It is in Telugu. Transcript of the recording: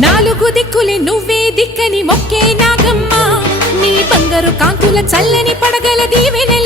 నాలుగు దిక్కులే నువ్వే దిక్కని మొక్కే నాగమ్మ నీ బంగారు కాంతుల చల్లని పడగల దీవెనెల